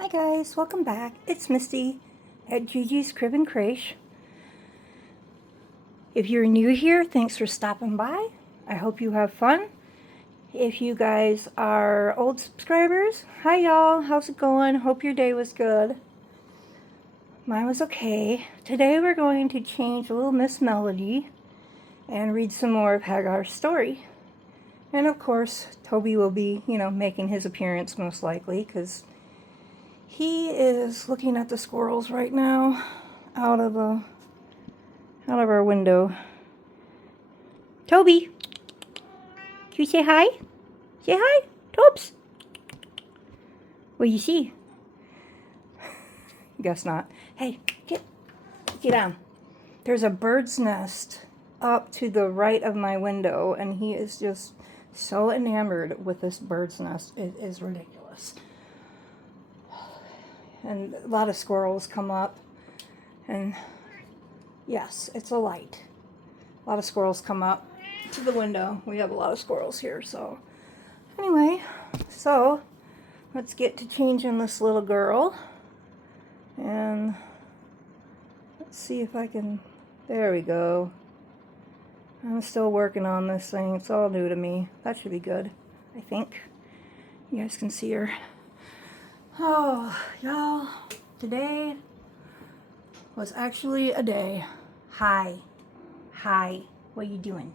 Hi guys, welcome back. It's Misty at Gigi's Crib and Creche. If you're new here, thanks for stopping by. I hope you have fun. If you guys are old subscribers, hi y'all, how's it going? Hope your day was good. Mine was okay. Today we're going to change Little Miss Melody and read some more of Hagar's story. And of course, Toby will be, making his appearance most likely because he is looking at the squirrels right now out of our window. Toby, can you say hi? Say hi, Tobes. What do you see? Guess not. Hey, get down. There's a bird's nest up to the right of my window, and he is just so enamored with this bird's nest. It is ridiculous. And a lot of squirrels come up, and yes, it's a light. A lot of squirrels come up to the window. We have a lot of squirrels here, so anyway, so let's get to changing this little girl, and let's see if I can, there we go. I'm still working on this thing. It's all new to me. That should be good, I think. You guys can see her. Oh, y'all, today was actually a day. Hi, what are you doing?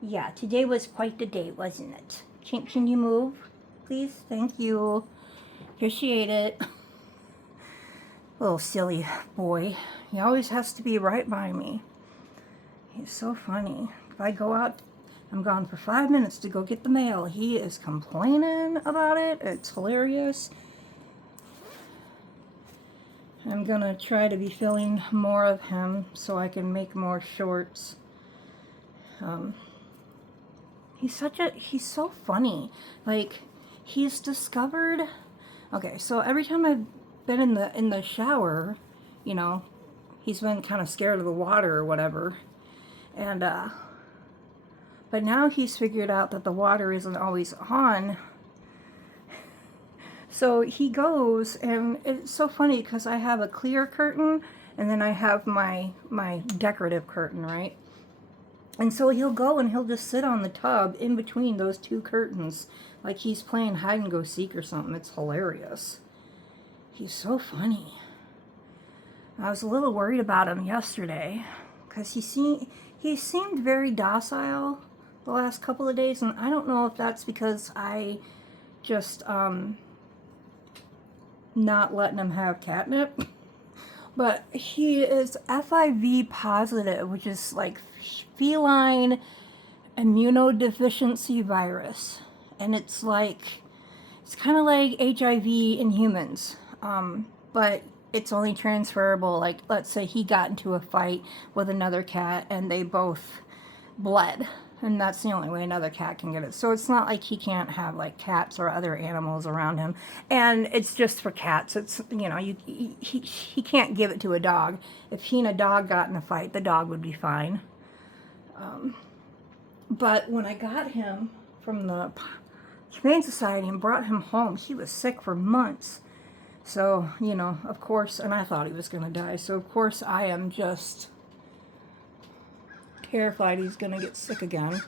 Yeah, today was quite the day, wasn't it? Can you move, please? Thank you. Appreciate it. Little silly boy. He always has to be right by me. He's so funny. If I go out, I'm gone for 5 minutes to go get the mail. He is complaining about it. It's hilarious. I'm gonna try to be filming more of him so I can make more shorts. He's so funny. Like, he's discovered, okay, so every time I've been in the shower, he's been kind of scared of the water or whatever. And but now he's figured out that the water isn't always on. So he goes, and it's so funny because I have a clear curtain and then I have my decorative curtain, right? And so he'll go and he'll just sit on the tub in between those two curtains like he's playing hide and go seek or something. It's hilarious. He's so funny. I was a little worried about him yesterday because he seemed very docile the last couple of days, and I don't know if that's because I just not letting him have catnip, but he is FIV positive, which is like feline immunodeficiency virus, and it's kind of like HIV in humans, but it's only transferable. Like, let's say he got into a fight with another cat and they both bled, and that's the only way another cat can get it. So it's not like he can't have like cats or other animals around him, and it's just for cats. It's, he can't give it to a dog. If he and a dog got in a fight, the dog would be fine. But when I got him from the Humane Society and brought him home, he was sick for months. So, of course, and I thought he was going to die. So, of course, I am just terrified he's going to get sick again.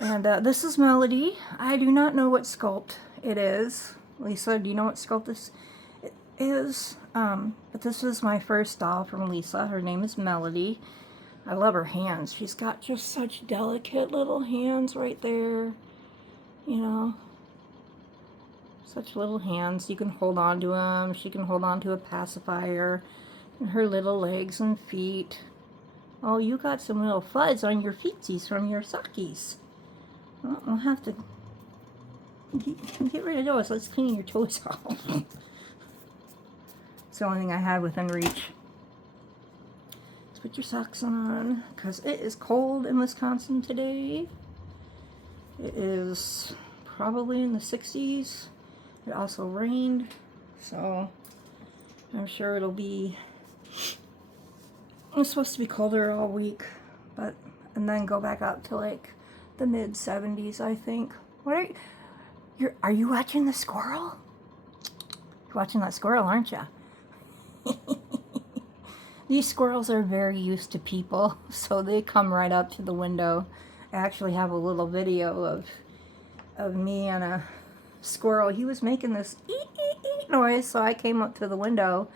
And this is Melody. I do not know what sculpt it is. Lisa, do you know what sculpt this is? But this is my first doll from Lisa. Her name is Melody. I love her hands. She's got just such delicate little hands right there. Such little hands. You can hold on to them. She can hold on to a pacifier. And her little legs and feet. Oh, you got some little fuzz on your feetsies from your sockies. Well, we'll have to get rid of those. Let's clean your toes off. It's the only thing I had within reach. Let's put your socks on, because it is cold in Wisconsin today. It is probably in the 60s. It also rained, so I'm sure it'll be, it's supposed to be colder all week, and then go back up to like the mid 70s, I think. What are you watching the squirrel? You're watching that squirrel, aren't you? These squirrels are very used to people, so they come right up to the window. I actually have a little video of me and a squirrel. He was making this eat, eat, eat noise, so I came up to the window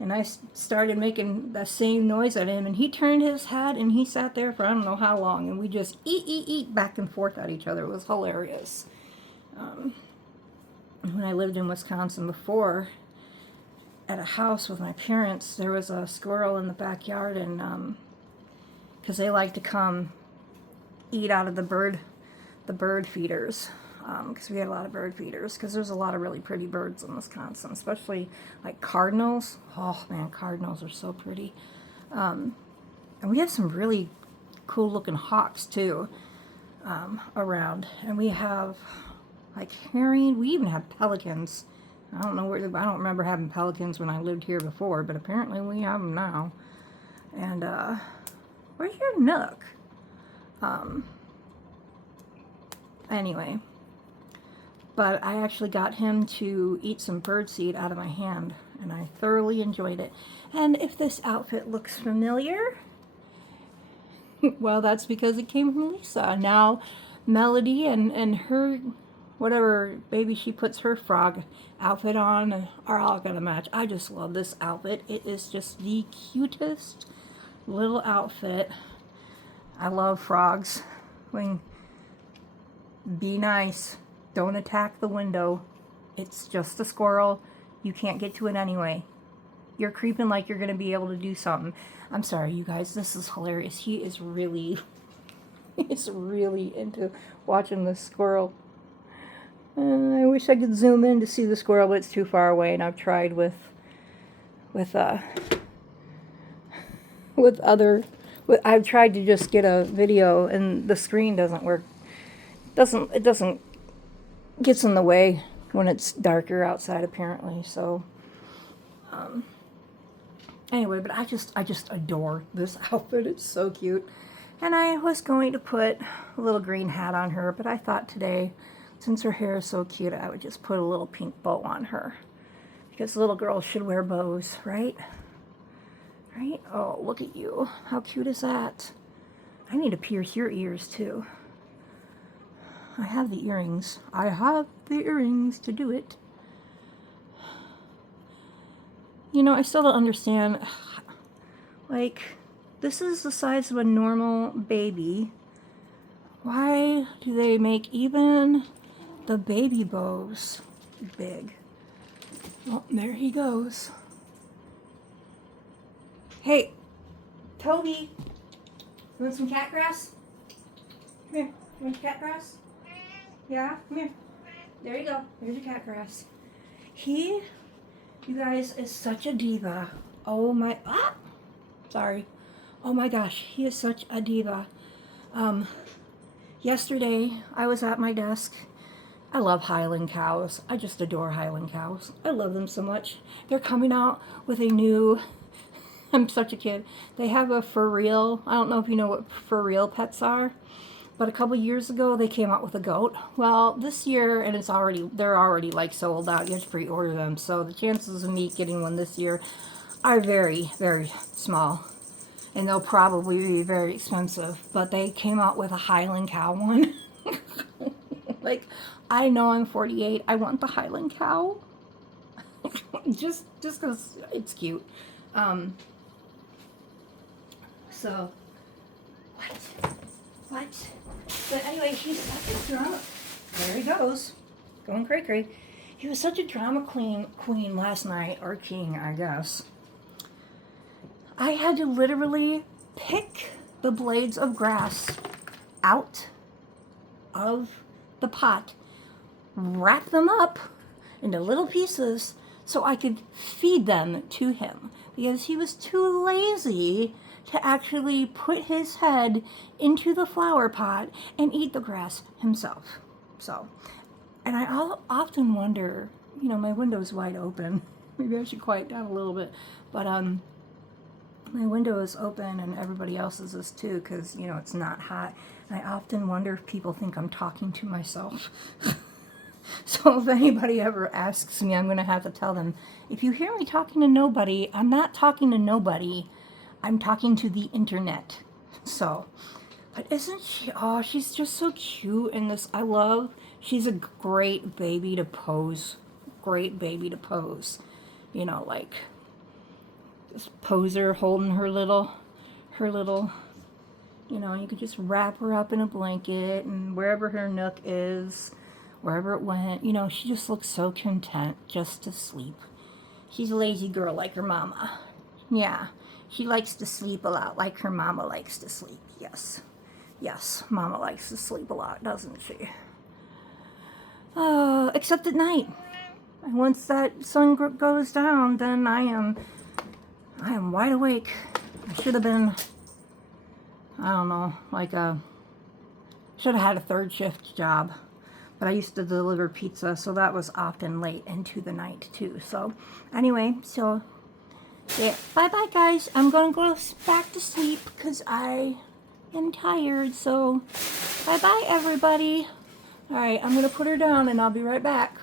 and I started making the same noise at him, and he turned his head and he sat there for I don't know how long, and we just eat back and forth at each other. It was hilarious. When I lived in Wisconsin before, at a house with my parents, there was a squirrel in the backyard, and because they like to come eat out of the bird feeders, because we had a lot of bird feeders, because there's a lot of really pretty birds in Wisconsin, especially like cardinals. Oh man, cardinals are so pretty. And we have some really cool looking hawks too around, and we have like herring. We even have pelicans. I don't remember having pelicans when I lived here before, but apparently we have them now. And where's your Nook? Anyway, but I actually got him to eat some birdseed out of my hand, and I thoroughly enjoyed it. And if this outfit looks familiar, well, that's because it came from Lisa. Now Melody and her, whatever baby she puts her frog outfit on, are all gonna match. I just love this outfit. It is just the cutest little outfit. I love frogs. Be nice. Don't attack the window. It's just a squirrel. You can't get to it anyway. You're creeping like you're gonna be able to do something. I'm sorry, you guys. This is hilarious. He is really, he's really into watching this squirrel. I wish I could zoom in to see the squirrel, but it's too far away, and I've tried I've tried to just get a video, and the screen doesn't work. It doesn't gets in the way when it's darker outside, apparently. So anyway, but I just adore this outfit. It's so cute. And I was going to put a little green hat on her, but I thought today, since her hair is so cute, I would just put a little pink bow on her, because little girls should wear bows, right? Right? Oh, look at you. How cute is that? I need to pierce your ears too. I have the earrings. I have the earrings to do it. You know, I still don't understand. Like, this is the size of a normal baby. Why do they make even the baby bows big? Oh, there he goes. Hey, Toby, you want some cat grass? Come here. You want cat grass? Yeah, come here. There you go. There's your cat grass. He, you guys, is such a diva. Oh my, sorry. Oh my gosh, he is such a diva. Yesterday, I was at my desk. I love Highland cows. I just adore Highland cows. I love them so much. They're coming out with a new, I'm such a kid. They have a for real, I don't know if you know what for real pets are, but a couple years ago they came out with a goat. Well, this year, and they're already like sold out. You have to pre-order them. So the chances of me getting one this year are very, very small. And they'll probably be very expensive. But they came out with a Highland cow one. Like, I know I'm 48. I want the Highland cow. just because it's cute. So, what? But anyway, he's such a drama. There he goes. Going cray-cray. He was such a drama queen last night. Or king, I guess. I had to literally pick the blades of grass out of the pot, wrap them up into little pieces so I could feed them to him, because he was too lazy to actually put his head into the flower pot and eat the grass himself. So, and I often wonder, you know, my window's wide open. Maybe I should quiet down a little bit, but my window is open and everybody else's is too, because, you know, it's not hot. And I often wonder if people think I'm talking to myself. So if anybody ever asks me, I'm going to have to tell them, if you hear me talking to nobody, I'm not talking to nobody. I'm talking to the internet. So, but isn't she, oh, she's just so cute in this. She's a great baby to pose. Great baby to pose. You know, like this poser holding her little, you know, you could just wrap her up in a blanket and wherever her nook is, wherever it went, you know, she just looks so content just to sleep. She's a lazy girl like her mama. Yeah, she likes to sleep a lot like her mama likes to sleep. Yes, yes, mama likes to sleep a lot, doesn't she? Except at night. And once that sun goes down, then I am wide awake. I should have been, I don't know, should have had a third shift job. But I used to deliver pizza, so that was often late into the night too. So anyway, so yeah, bye-bye guys. I'm going to go back to sleep because I am tired. So bye-bye everybody. All right, I'm going to put her down and I'll be right back.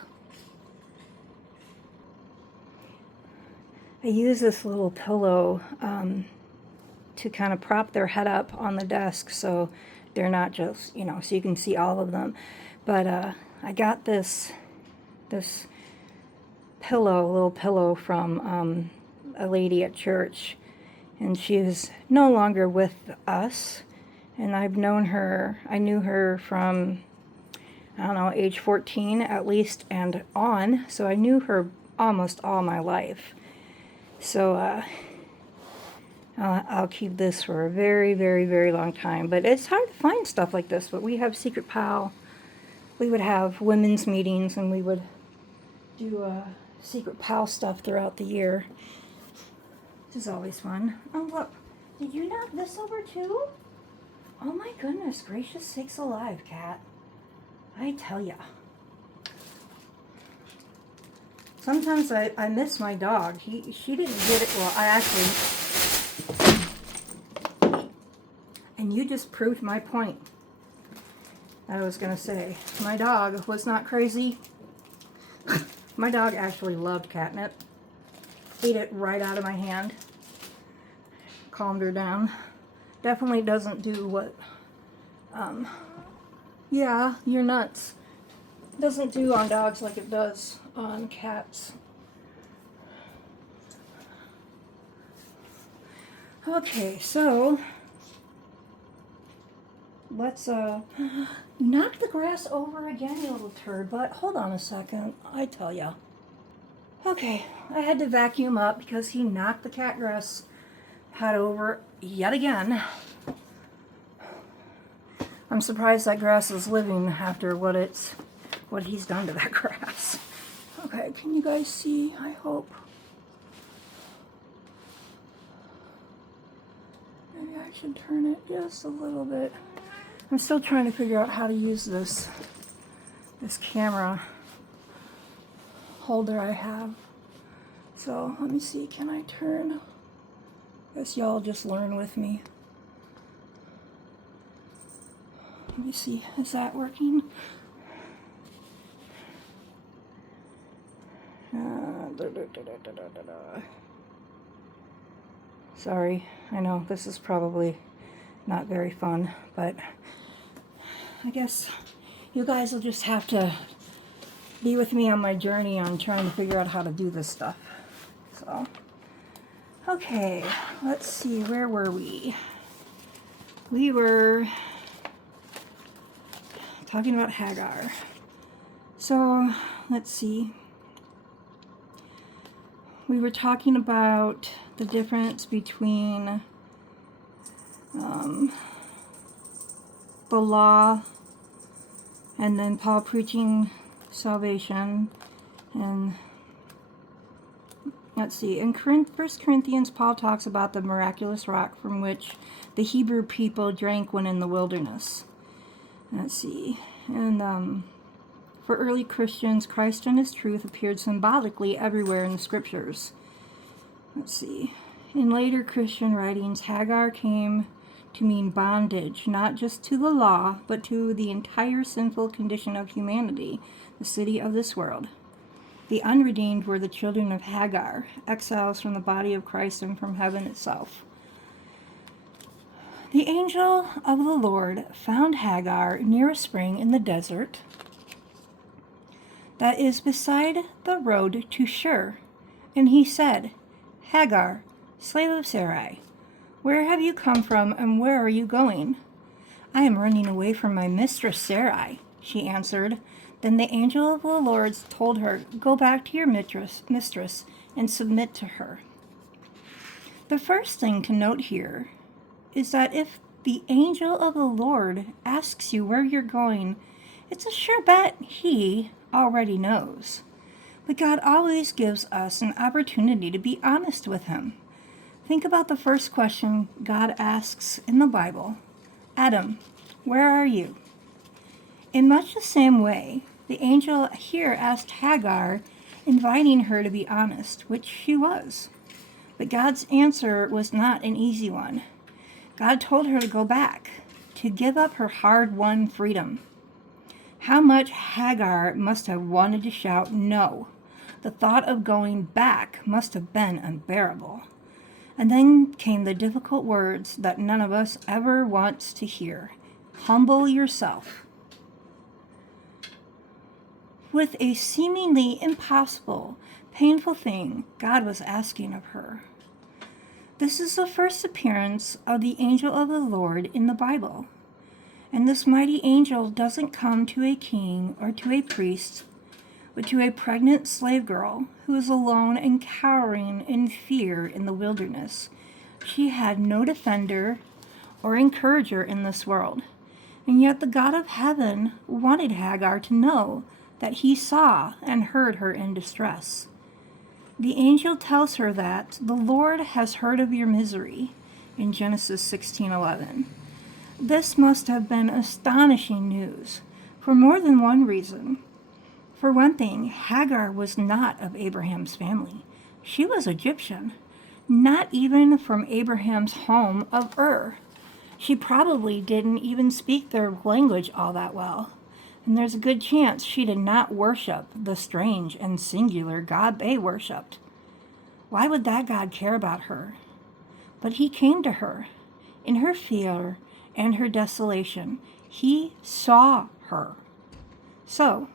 I use this little pillow to kind of prop their head up on the desk so they're not just, you know, so you can see all of them. But I got this little pillow from a lady at church, and she is no longer with us. And I knew her from, I don't know, age 14 at least and on. So I knew her almost all my life. So I'll keep this for a very, very, very long time. But it's hard to find stuff like this. But we have Secret Pal. We would have women's meetings, and we would do Secret Pal stuff throughout the year, which is always fun. Oh, look. Did you knock this over, too? Oh, my goodness. Gracious sakes alive, cat. I tell ya. Sometimes I miss my dog. She didn't get it. Well, I actually... And you just proved my point. I was going to say, my dog was not crazy. My dog actually loved catnip. Ate it right out of my hand. Calmed her down. Definitely doesn't do what, yeah, you're nuts. Doesn't do on dogs like it does on cats. Okay, so let's knock the grass over again, you little turd. But hold on a second, I tell ya. Okay, I had to vacuum up because he knocked the cat grass pot over yet again. I'm surprised that grass is living after what he's done to that grass. Okay, can you guys see? I hope. Maybe I should turn it just a little bit. I'm still trying to figure out how to use this camera holder I have. So let me see, can I turn? Guess y'all just learn with me. Let me see, is that working? Sorry, I know this is probably not very fun, but I guess you guys will just have to be with me on my journey on trying to figure out how to do this stuff. So, okay, let's see, where were we? We were talking about Hagar. So, let's see. We were talking about the difference between the law and then Paul preaching salvation. And let's see, in 1 Corinthians, Paul talks about the miraculous rock from which the Hebrew people drank when in the wilderness. Let's see, and for early Christians, Christ and his truth appeared symbolically everywhere in the scriptures. Let's see, in later Christian writings, Hagar came to mean bondage, not just to the law, but to the entire sinful condition of humanity, the city of this world. The unredeemed were the children of Hagar, exiles from the body of Christ and from heaven itself. The angel of the Lord found Hagar near a spring in the desert that is beside the road to Shur, and he said, Hagar, slave of Sarai, where have you come from and where are you going? I am running away from my mistress Sarai, she answered. Then the angel of the Lord told her, Go back to your mistress and submit to her. The first thing to note here is that if the angel of the Lord asks you where you're going, it's a sure bet he already knows. But God always gives us an opportunity to be honest with him. Think about the first question God asks in the Bible. Adam, where are you? In much the same way, the angel here asked Hagar, inviting her to be honest, which she was. But God's answer was not an easy one. God told her to go back, to give up her hard-won freedom. How much Hagar must have wanted to shout no. The thought of going back must have been unbearable. And then came the difficult words that none of us ever wants to hear. Humble yourself. With a seemingly impossible, painful thing God was asking of her. This is the first appearance of the angel of the Lord in the Bible. And this mighty angel doesn't come to a king or to a priest, but to a pregnant slave girl who is alone and cowering in fear in the wilderness. She had no defender or encourager in this world, and yet the God of heaven wanted Hagar to know that he saw and heard her in distress. The angel tells her that the Lord has heard of your misery in Genesis 16:11. This must have been astonishing news for more than one reason. For one thing, Hagar was not of Abraham's family. She was Egyptian, not even from Abraham's home of Ur. She probably didn't even speak their language all that well. And there's a good chance she did not worship the strange and singular God they worshipped. Why would that God care about her? But he came to her. In her fear and her desolation, he saw her. So,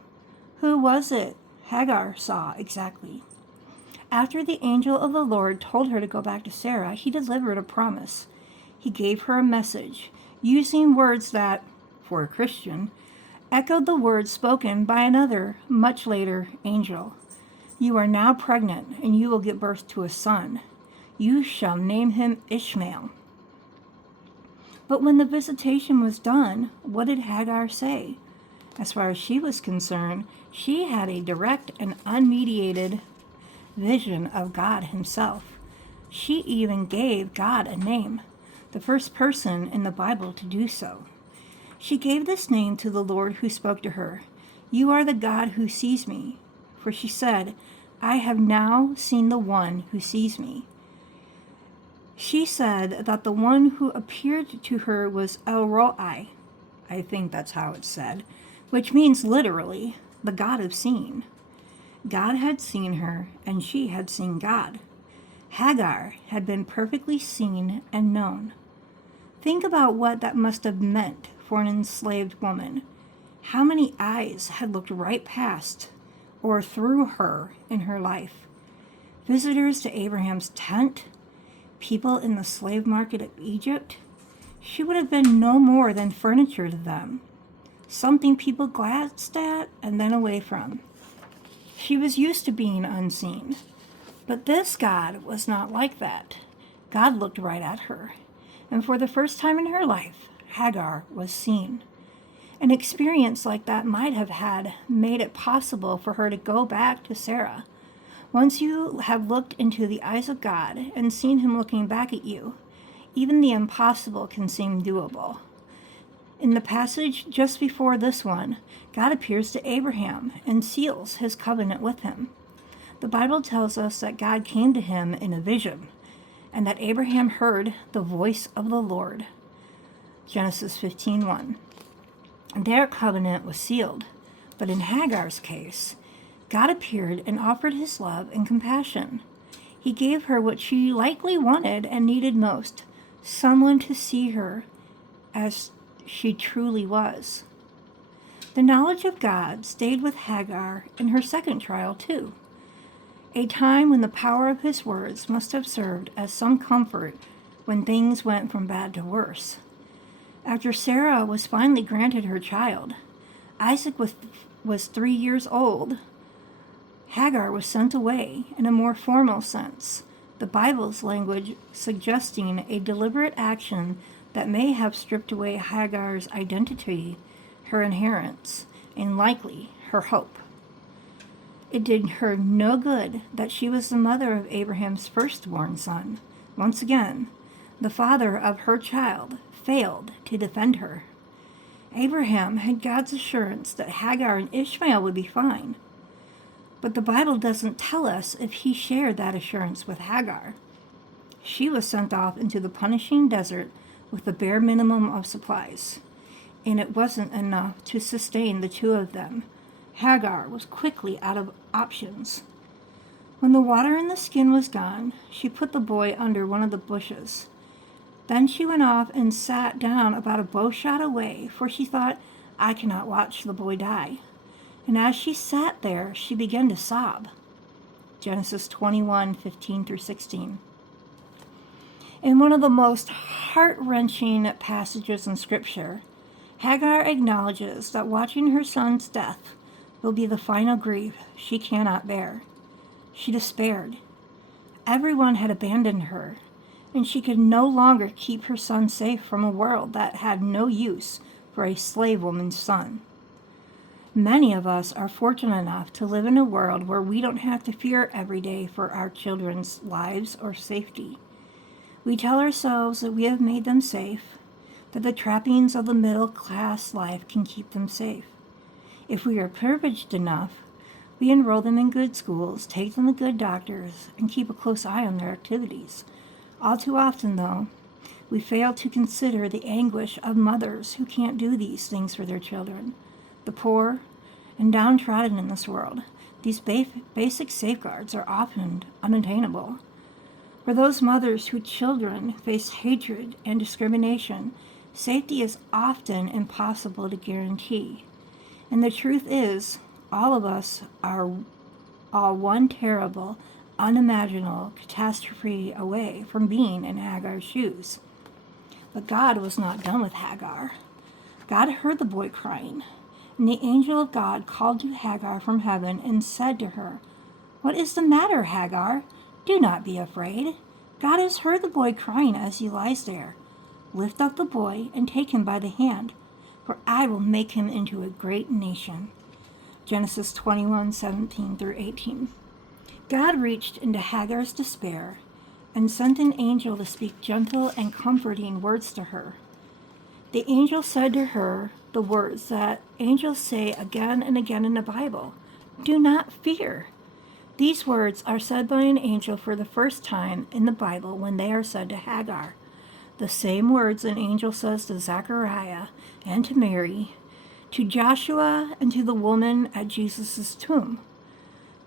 who was it Hagar saw exactly? After the angel of the Lord told her to go back to Sarah, he delivered a promise. He gave her a message, using words that, for a Christian, echoed the words spoken by another, much later, angel. You are now pregnant, and you will give birth to a son. You shall name him Ishmael. But when the visitation was done, what did Hagar say? As far as she was concerned, she had a direct and unmediated vision of God himself. She even gave God a name, the first person in the Bible to do so. She gave this name to the Lord who spoke to her. You are the God who sees me. For she said, I have now seen the one who sees me. She said that the one who appeared to her was El Roi. I think that's how it's said, which means literally, the God of seeing. God had seen her, and she had seen God. Hagar had been perfectly seen and known. Think about what that must have meant for an enslaved woman. How many eyes had looked right past or through her in her life? Visitors to Abraham's tent? People in the slave market of Egypt? She would have been no more than furniture to them, something people glanced at and then away from. She was used to being unseen, but this God was not like that. God looked right at her, and for the first time in her life, Hagar was seen. An experience like that might have had made it possible for her to go back to Sarah. Once you have looked into the eyes of God and seen him looking back at you, even the impossible can seem doable. In the passage just before this one, God appears to Abraham and seals his covenant with him. The Bible tells us that God came to him in a vision, and that Abraham heard the voice of the Lord. Genesis 15:1. Their covenant was sealed, but in Hagar's case, God appeared and offered his love and compassion. He gave her what she likely wanted and needed most, someone to see her as she truly was. The knowledge of God stayed with Hagar in her second trial too, a time when the power of his words must have served as some comfort when things went from bad to worse. After Sarah was finally granted her child, Isaac was 3 years old. Hagar was sent away in a more formal sense, the Bible's language suggesting a deliberate action that may have stripped away Hagar's identity, her inheritance, and likely her hope. It did her no good that she was the mother of Abraham's firstborn son. Once again, the father of her child failed to defend her. Abraham had God's assurance that Hagar and Ishmael would be fine, but the Bible doesn't tell us if he shared that assurance with Hagar. She was sent off into the punishing desert with the bare minimum of supplies, and it wasn't enough to sustain the two of them. Hagar was quickly out of options. When the water in the skin was gone, she put the boy under one of the bushes. Then she went off and sat down about a bow shot away, for she thought, I cannot watch the boy die. And as she sat there, she began to sob. Genesis 21:15-16. In one of the most heart-wrenching passages in Scripture, Hagar acknowledges that watching her son's death will be the final grief she cannot bear. She despaired. Everyone had abandoned her, and she could no longer keep her son safe from a world that had no use for a slave woman's son. Many of us are fortunate enough to live in a world where we don't have to fear every day for our children's lives or safety. We tell ourselves that we have made them safe, that the trappings of the middle-class life can keep them safe. If we are privileged enough, we enroll them in good schools, take them to good doctors, and keep a close eye on their activities. All too often, though, we fail to consider the anguish of mothers who can't do these things for their children, the poor and downtrodden in this world. These basic safeguards are often unattainable. For those mothers whose children face hatred and discrimination, safety is often impossible to guarantee. And the truth is, all of us are all one terrible, unimaginable catastrophe away from being in Hagar's shoes. But God was not done with Hagar. God heard the boy crying, and the angel of God called to Hagar from heaven and said to her, What is the matter, Hagar? Do not be afraid. God has heard the boy crying as he lies there. Lift up the boy and take him by the hand, for I will make him into a great nation. Genesis 21:17-18. God reached into Hagar's despair and sent an angel to speak gentle and comforting words to her. The angel said to her the words that angels say again and again in the Bible, Do not fear. These words are said by an angel for the first time in the Bible when they are said to Hagar. The same words an angel says to Zechariah and to Mary, to Joshua and to the woman at Jesus' tomb.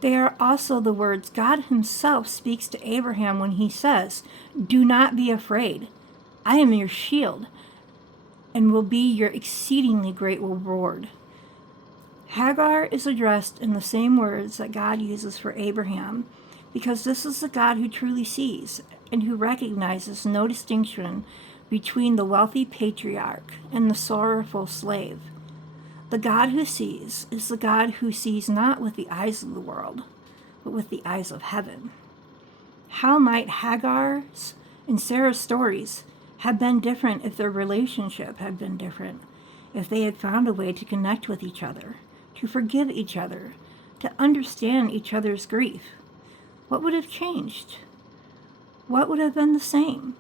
They are also the words God himself speaks to Abraham when he says, Do not be afraid. I am your shield and will be your exceedingly great reward. Hagar is addressed in the same words that God uses for Abraham, because this is the God who truly sees and who recognizes no distinction between the wealthy patriarch and the sorrowful slave. The God who sees is the God who sees not with the eyes of the world, but with the eyes of heaven. How might Hagar's and Sarah's stories have been different if their relationship had been different, if they had found a way to connect with each other, to forgive each other, to understand each other's grief? What would have changed? What would have been the same?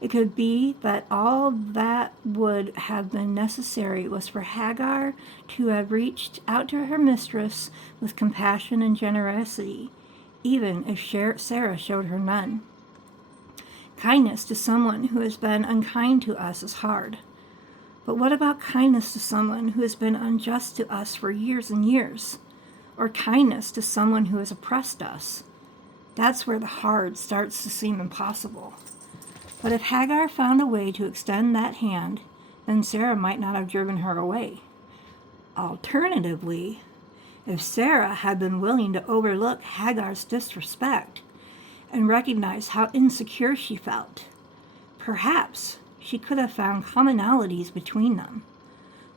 It could be that all that would have been necessary was for Hagar to have reached out to her mistress with compassion and generosity, even if Sarah showed her none. Kindness to someone who has been unkind to us is hard. But what about kindness to someone who has been unjust to us for years and years? Or kindness to someone who has oppressed us? That's where the hard starts to seem impossible. But if Hagar found a way to extend that hand, then Sarah might not have driven her away. Alternatively, if Sarah had been willing to overlook Hagar's disrespect and recognize how insecure she felt, perhaps she could have found commonalities between them.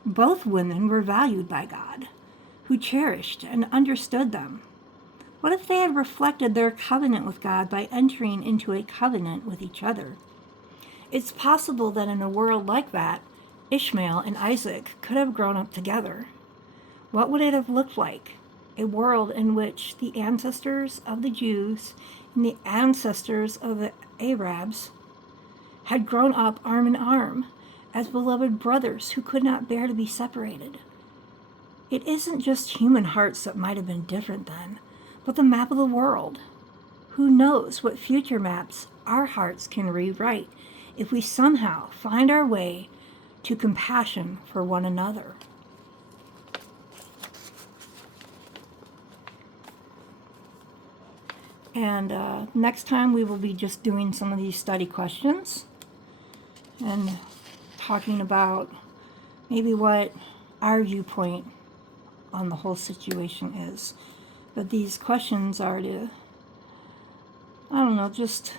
Both women were valued by God, who cherished and understood them. What if they had reflected their covenant with God by entering into a covenant with each other? It's possible that in a world like that, Ishmael and Isaac could have grown up together. What would it have looked like? A world in which the ancestors of the Jews and the ancestors of the Arabs had grown up arm in arm as beloved brothers who could not bear to be separated. It isn't just human hearts that might have been different then, but the map of the world. Who knows what future maps our hearts can rewrite if we somehow find our way to compassion for one another. And next time we will be just doing some of these study questions and talking about maybe what our viewpoint on the whole situation is. But these questions are to, I don't know, just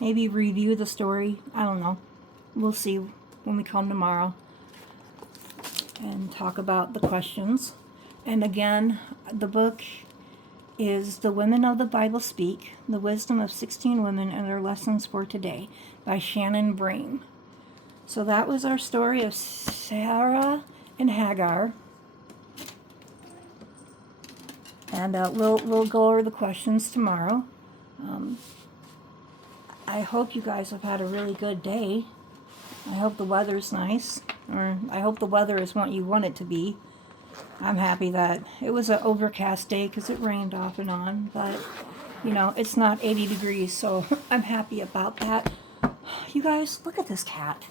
maybe review the story. I don't know. We'll see when we come tomorrow and talk about the questions. And again, the book is The Women of the Bible Speak, The Wisdom of 16 Women and Their Lessons for Today by Shannon Bream. So that was our story of Sarah and Hagar. And we'll go over the questions tomorrow. I hope you guys have had a really good day. I hope the weather's nice, or I hope the weather is what you want it to be. I'm happy that it was an overcast day because it rained off and on, but you know, it's not 80 degrees, so I'm happy about that. You guys, look at this cat.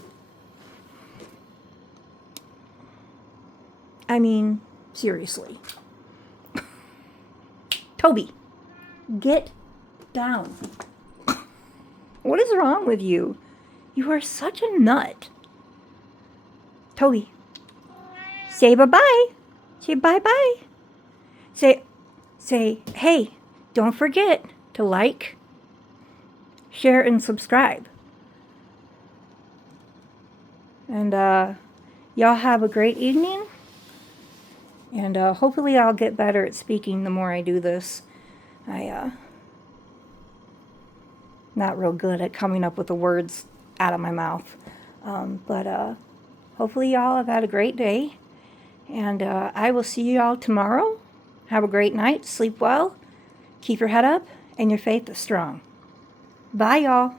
I mean, seriously. Toby, get down. What is wrong with you? You are such a nut. Toby, say bye-bye. Say bye-bye. Say, hey, don't forget to like, share, and subscribe. And y'all have a great evening. And hopefully I'll get better at speaking the more I do this. Not real good at coming up with the words out of my mouth. But hopefully y'all have had a great day. And I will see y'all tomorrow. Have a great night. Sleep well. Keep your head up. And your faith is strong. Bye, y'all.